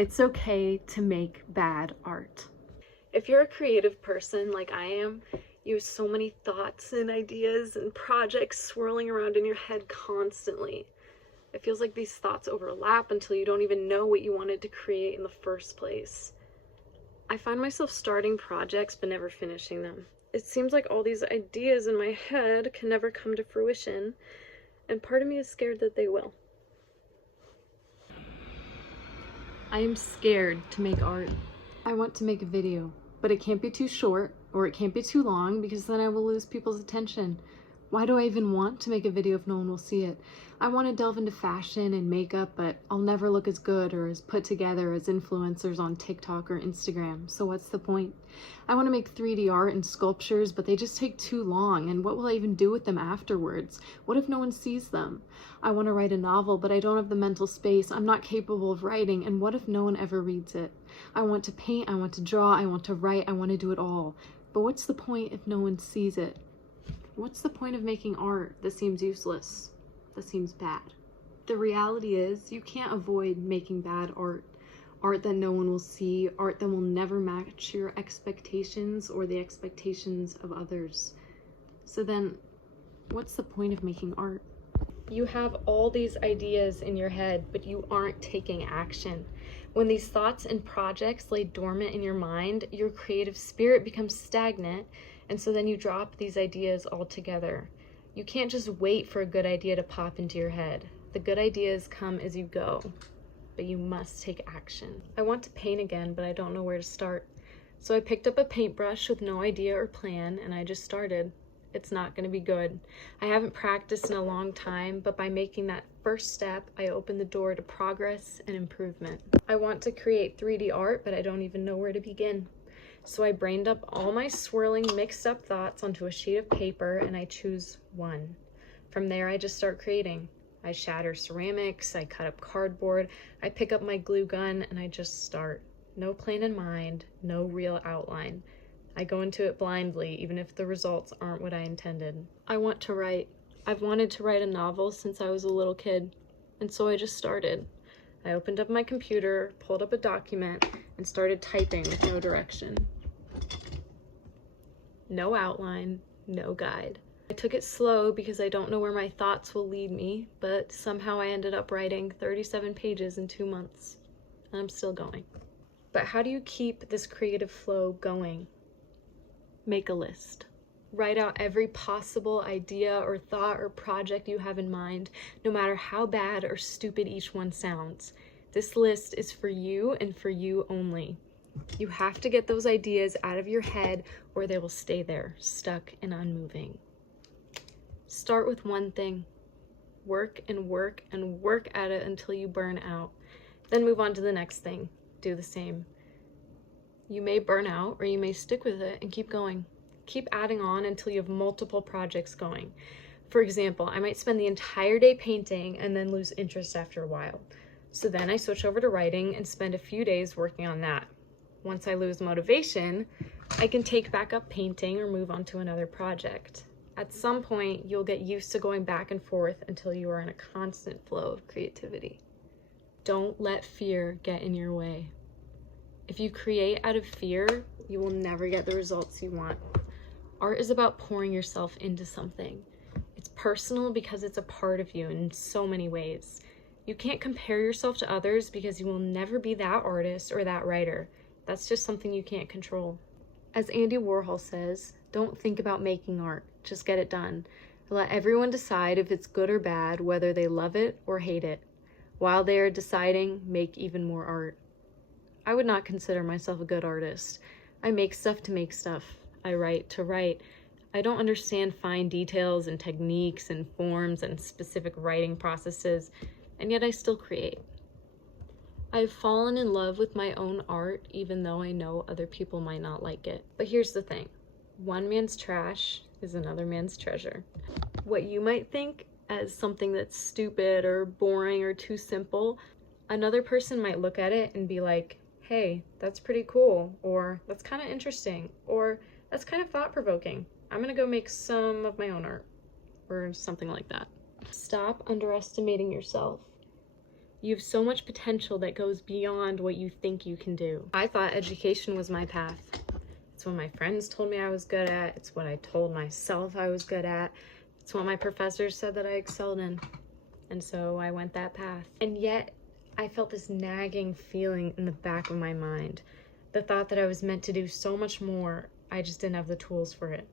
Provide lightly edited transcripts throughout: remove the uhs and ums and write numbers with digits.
It's okay to make bad art. If you're a creative person like I am, you have so many thoughts and ideas and projects swirling around in your head constantly. It feels like these thoughts overlap until you don't even know what you wanted to create in the first place. I find myself starting projects but never finishing them. It seems like all these ideas in my head can never come to fruition, and part of me is scared that they will. I am scared to make art. I want to make a video, but it can't be too short or it can't be too long because then I will lose people's attention. Why do I even want to make a video if no one will see it? I want to delve into fashion and makeup, but I'll never look as good or as put together as influencers on TikTok or Instagram, so what's the point? I want to make 3D art and sculptures, but they just take too long, and what will I even do with them afterwards? What if no one sees them? I want to write a novel, but I don't have the mental space. I'm not capable of writing, and what if no one ever reads it? I want to paint, I want to draw, I want to write, I want to do it all. But what's the point if no one sees it? What's the point of making art that seems useless, that seems bad? The reality is, you can't avoid making bad art. Art that no one will see, art that will never match your expectations or the expectations of others. So then, what's the point of making art? You have all these ideas in your head, but you aren't taking action. When these thoughts and projects lay dormant in your mind, your creative spirit becomes stagnant, and so then you drop these ideas altogether. You can't just wait for a good idea to pop into your head. The good ideas come as you go, but you must take action. I want to paint again, but I don't know where to start. So I picked up a paintbrush with no idea or plan, and I just started. It's not going to be good. I haven't practiced in a long time, but by making that first step, I opened the door to progress and improvement. I want to create 3D art, but I don't even know where to begin. So I brained up all my swirling, mixed up thoughts onto a sheet of paper, and I choose one. From there, I just start creating. I shatter ceramics, I cut up cardboard, I pick up my glue gun, and I just start. No plan in mind, no real outline. I go into it blindly, even if the results aren't what I intended. I want to write. I've wanted to write a novel since I was a little kid, and so I just started. I opened up my computer, pulled up a document, and started typing with no direction. No outline, no guide. I took it slow because I don't know where my thoughts will lead me, but somehow I ended up writing 37 pages in 2 months, and I'm still going. But how do you keep this creative flow going? Make a list. Write out every possible idea or thought or project you have in mind, no matter how bad or stupid each one sounds. This list is for you and for you only. You have to get those ideas out of your head or they will stay there, stuck and unmoving. Start with one thing. Work and work and work at it until you burn out. Then move on to the next thing. Do the same. You may burn out or you may stick with it and keep going. Keep adding on until you have multiple projects going. For example, I might spend the entire day painting and then lose interest after a while. So then I switch over to writing and spend a few days working on that. Once I lose motivation, I can take back up painting or move on to another project. At some point, you'll get used to going back and forth until you are in a constant flow of creativity. Don't let fear get in your way. If you create out of fear, you will never get the results you want. Art is about pouring yourself into something. It's personal because it's a part of you in so many ways. You can't compare yourself to others because you will never be that artist or that writer. That's just something you can't control. As Andy Warhol says, don't think about making art, just get it done. Let everyone decide if it's good or bad, whether they love it or hate it. While they are deciding, make even more art. I would not consider myself a good artist. I make stuff to make stuff. I write to write. I don't understand fine details and techniques and forms and specific writing processes, and yet I still create. I've fallen in love with my own art, even though I know other people might not like it. But here's the thing. One man's trash is another man's treasure. What you might think as something that's stupid or boring or too simple, another person might look at it and be like, hey, that's pretty cool, or that's kind of interesting, or that's kind of thought-provoking. I'm gonna go make some of my own art, or something like that. Stop underestimating yourself. You have so much potential that goes beyond what you think you can do. I thought education was my path. It's what my friends told me I was good at. It's what I told myself I was good at. It's what my professors said that I excelled in. And so I went that path. And yet I felt this nagging feeling in the back of my mind. The thought that I was meant to do so much more, I just didn't have the tools for it.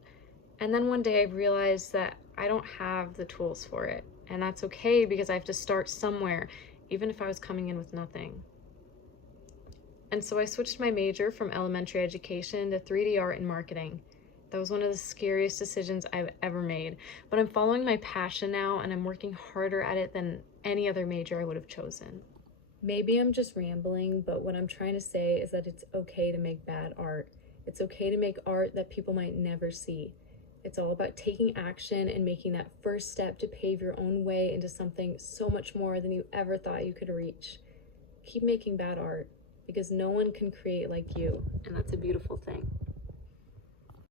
And then one day I realized that I don't have the tools for it. And that's okay, because I have to start somewhere, even if I was coming in with nothing. And so I switched my major from elementary education to 3D art and marketing. That was one of the scariest decisions I've ever made. But I'm following my passion now, and I'm working harder at it than any other major I would have chosen. Maybe I'm just rambling, but what I'm trying to say is that it's okay to make bad art. It's okay to make art that people might never see. It's all about taking action and making that first step to pave your own way into something so much more than you ever thought you could reach. Keep making bad art, because no one can create like you, and that's a beautiful thing.